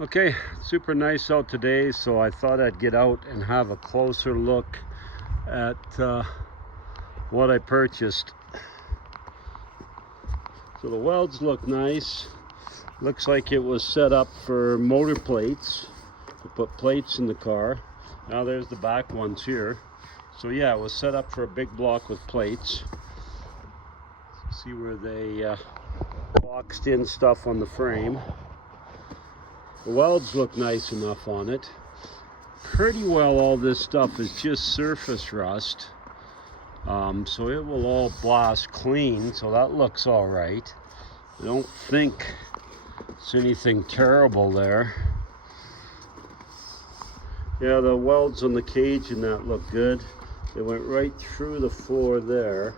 Okay, super nice out today, so I thought I'd get out and have a closer look at what I purchased. So the welds look nice. Looks like it was set up for motor plates, to put plates in the car. Now there's the back ones here. So yeah, it was set up for a big block with plates. See where they boxed in stuff on the frame. The welds look nice enough on it. Pretty well all this stuff is just surface rust. So it will all blast clean, so that looks all right. I don't think it's anything terrible there. Yeah, the welds on the cage and that look good. They went right through the floor there,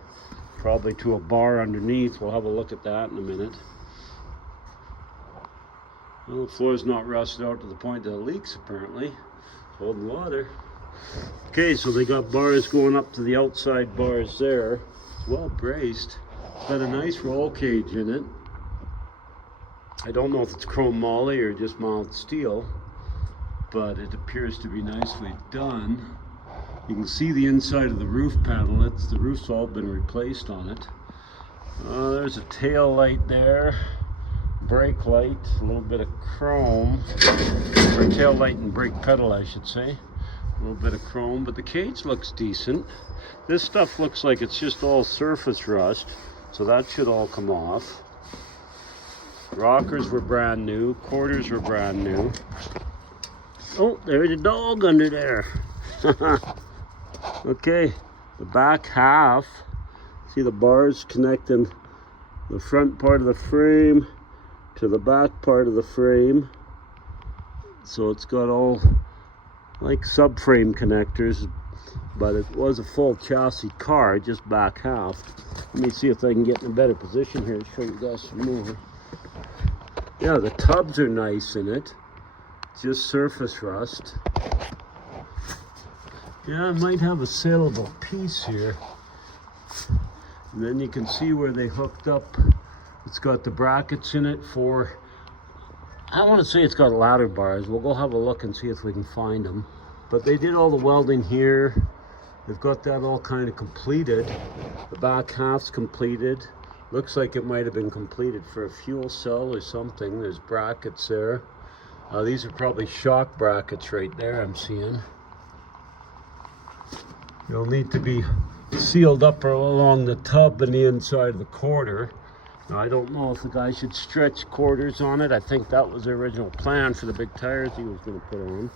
probably to a bar underneath. We'll have a look at that in a minute. Well, the floor's not rusted out to the point that it leaks apparently. It's holding water. Okay, so they got bars going up to the outside bars there. It's well braced. It's got a nice roll cage in it. I don't know if it's chrome moly or just mild steel, but it appears to be nicely done. You can see the inside of the roof panel. The roof's all been replaced on it. There's a tail light there. Brake light, a little bit of chrome, or tail light and brake pedal I should say. A little bit of chrome, but the cage looks decent. This stuff looks like it's just all surface rust, so that should all come off. Rockers were brand new, quarters were brand new. Oh, there's a dog under there. Okay, the back half, see the bars connecting the front part of the frame to the back part of the frame. So it's got all like subframe connectors, but it was a full chassis car, just back half. Let me see if I can get in a better position here to show you guys some more. Yeah, the tubs are nice in it, just surface rust. Yeah, I might have a saleable piece here. And then you can see where they hooked up. It's got the brackets in it for, I want to say it's got ladder bars. We'll go have a look and see if we can find them. But they did all the welding here. They've got that all kind of completed. The back half's completed. Looks like it might have been completed for a fuel cell or something. There's brackets there. These are probably shock brackets right there I'm seeing. They'll need to be sealed up along the tub and the inside of the quarter. Now, I don't know if the guy should stretch quarters on it. I think that was the original plan for the big tires he was going to put on.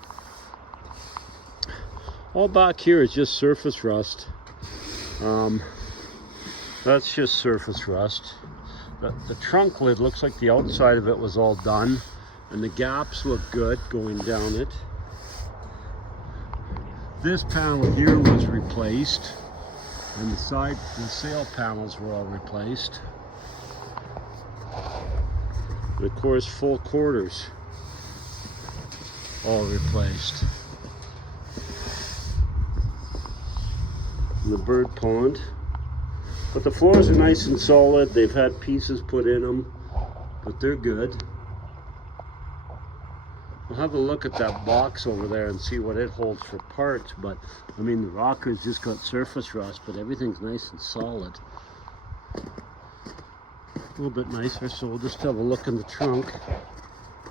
All back here is just surface rust. That's just surface rust. The trunk lid looks like the outside of it was all done, and the gaps look good going down it. This panel here was replaced, and the sail panels were all replaced. And of course, full quarters all replaced. And the bird pond. But the floors are nice and solid. They've had pieces put in them, but they're good. We'll have a look at that box over there and see what it holds for parts. But I mean, the rocker's just got surface rust, but everything's nice and solid. A little bit nicer, so we'll just have a look in the trunk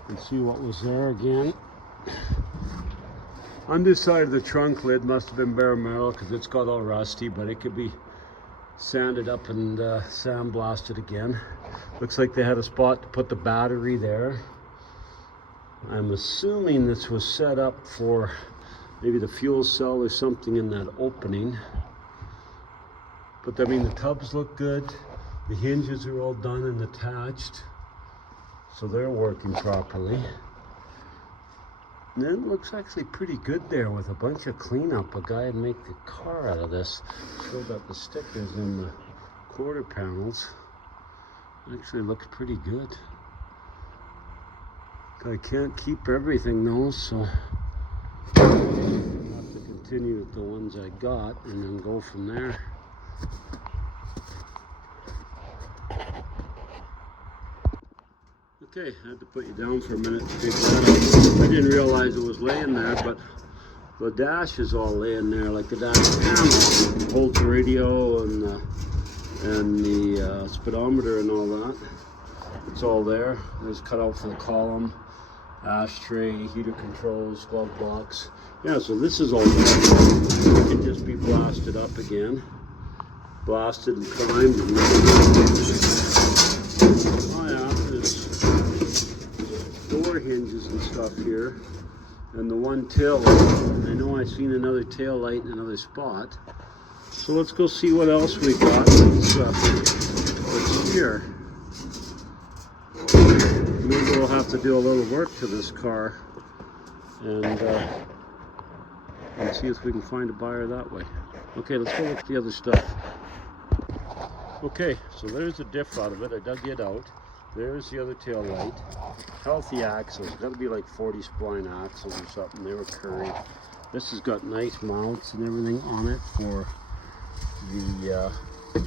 and see what was there again. Underside of the trunk lid must have been bare metal because it's got all rusty, but it could be sanded up and sandblasted again. Looks like they had a spot to put the battery there. I'm assuming this was set up for maybe the fuel cell or something in that opening. But I mean, the tubs look good. The hinges are all done and attached, so they're working properly. And it looks actually pretty good there with a bunch of cleanup. A guy would make the car out of this. Showed up the stickers in the quarter panels. Actually looks pretty good. I can't keep everything though, so I'll have to continue with the ones I got and then go from there. Okay, I had to put you down for a minute to take that out. I didn't realize it was laying there, but the dash is all laying there, like the dash panel holds the radio and the speedometer and all that. It's all there. There's cut out for the column, ashtray, heater controls, glove box. Yeah, so this is all there. It can just be blasted up again, blasted and primed. And oh yeah, there's door hinges and stuff here, and the one tail light. I know I've seen another tail light in another spot. So let's go see what else we got. What's here? Maybe we'll have to do a little work to this car and see if we can find a buyer that way. Okay, let's go look at the other stuff. Okay, so there's the diff out of it. I dug it out. There's the other tail light. Healthy axles. Got to be like 40 spline axles or something. They were curried. This has got nice mounts and everything on it for the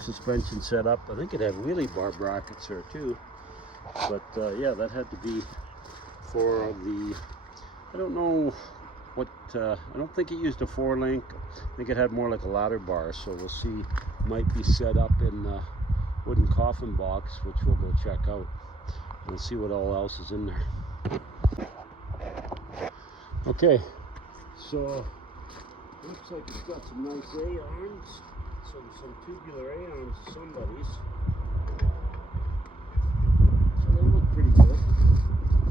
suspension setup. I think it had wheelie bar brackets there too. But yeah, that had to be for the, I don't know what, I don't think it used a 4-link. I think it had more like a ladder bar, so we'll see. Might be set up in a wooden coffin box, which we'll go check out. We'll see what all else is in there. Okay, so looks like it's got some nice A-arms, some tubular A-arms of somebody's. Pretty good.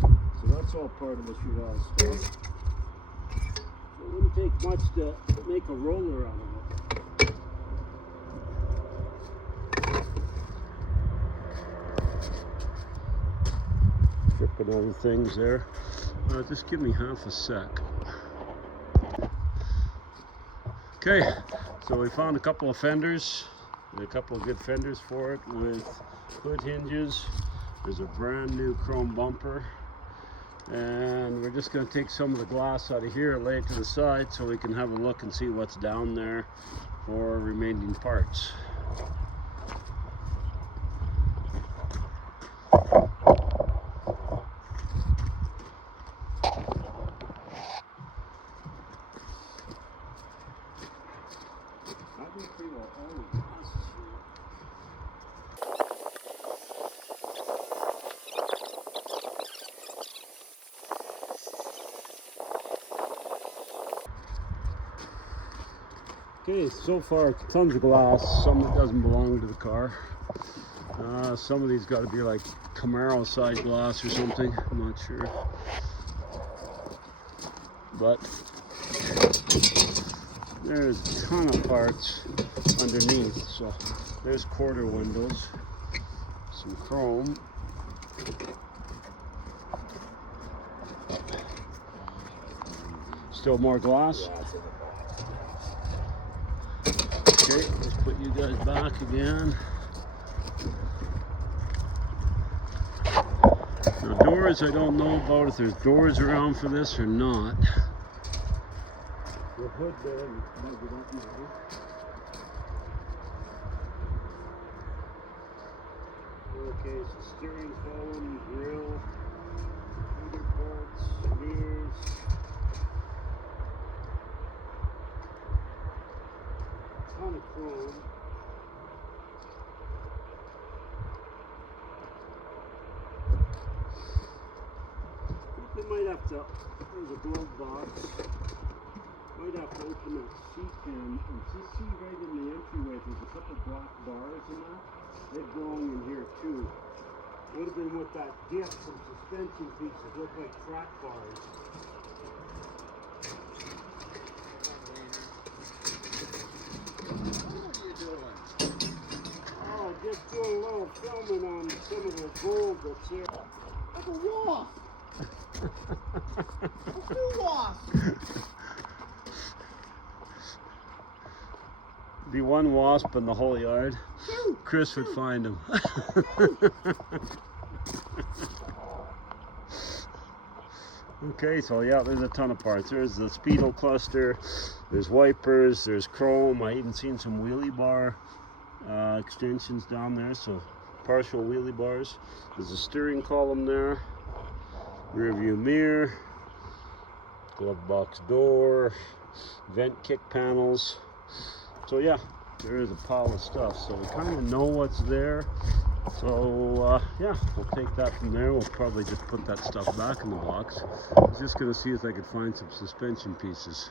So that's all part of the Chevelle stuff. It wouldn't take much to make a roller out of it. Stripping other things there. Just give me half a sec. Okay, so we found a couple of fenders, a couple of good fenders for it with hood hinges. There's a brand new chrome bumper, and we're just going to take some of the glass out of here and lay it to the side so we can have a look and see what's down there for remaining parts. Okay, so far tons of glass, some that doesn't belong to the car. Some of these got to be like Camaro side glass or something, I'm not sure. But there's a ton of parts underneath. So there's quarter windows, some chrome. Still more glass. Okay, let's put you guys back again. Now doors, I don't know about if there's doors around for this or not. The hood there, you plug it up now. Okay, so steering column, grill, heater parts, mirrors. Ton of chrome. I think we might have to, there's a glove box. Might have to open that seat pan and see right in the entryway there's a couple black bars in that. They belong in here too. Would have been with that diff, some suspension pieces look like track bars. Just doing a little filming on some of the gold that's here. Like a wasp! A blue wasp! Be one wasp in the whole yard. Chris would find him. Okay, so yeah, there's a ton of parts. There's the speedo cluster, there's wipers, there's chrome. I even seen some wheelie bar extensions down there, so partial wheelie bars. There's a steering column there, rear view mirror, glove box door, vent kick panels. So yeah, there is a pile of stuff. So we kind of know what's there. So yeah, we'll take that from there. We'll probably just put that stuff back in the box. I was just going to see if I could find some suspension pieces.